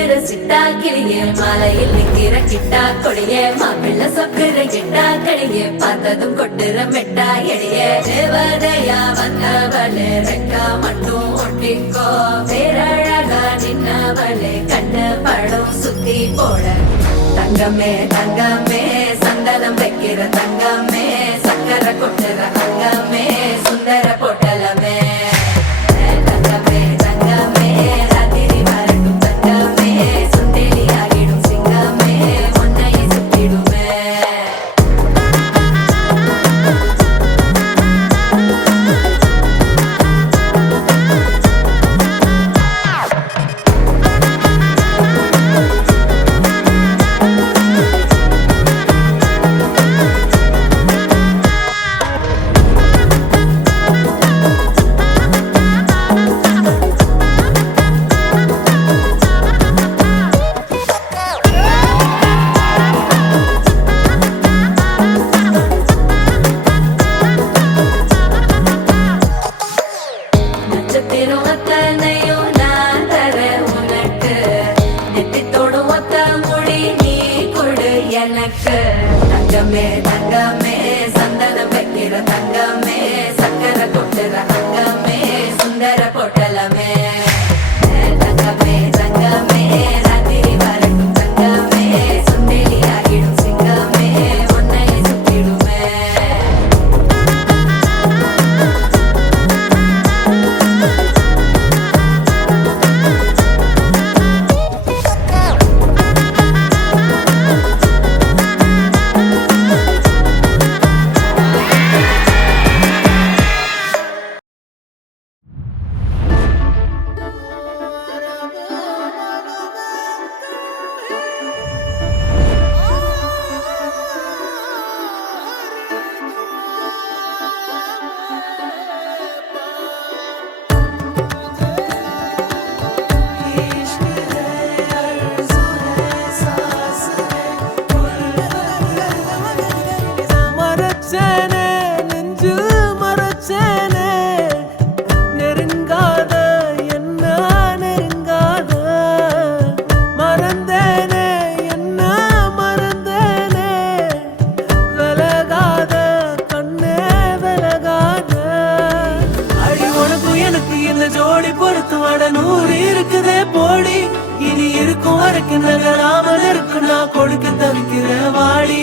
கொட்டுற சிட்டா கிளியே மாலையில் நிக்கிற கிட்டா கொடியே மாப்பிள்ள சொக்குற கிட்டா கடியே பார்த்ததும் கொட்டுற மெட்டா எடியே தேவதையா வந்தவளே ரெக்கா மட்டும் ஒட்டிக்கோ பேரழகா நின்னவளே கண்ணு படம் சுத்தி போட தங்கமே தங்கமே சந்தனம் வைக்கிற தங்கமே சக்கர கொட்டுற அங்கமே சுந்தர பொட்டலமே தங்கமே தங்கமே ராத்திரி வரட்டும் தங்கமே சுண்டெலி ஆகிடும் சிங்கமே ஒன்னையை சுத்திடுமே நட்சத்திரம் அத்தனையும் நான் தர உனக்கு நெத்தித்தோடும் ஒத்த முடி நீ கொடு எனக்கு தங்கமே தங்கமே சந்தனம் வைக்கிற தங்கமே சக்கர கொட்டுற அங்கமே சுந்தர பொட்டலமே தங்கமே தங்கமே ராத்திரி வரட்டும் தங்கமே சுண்டெலி ஆகிடும் சிங்கமே ஒன்னையை சுத்திடுமே ஜோடி பொறுத்துவாட 100 இருக்குதே போடி இனி இருக்கும் வரைக்கும் நகராமல் இருக்கு நான் கொடுக்க தவிக்கிற வாடி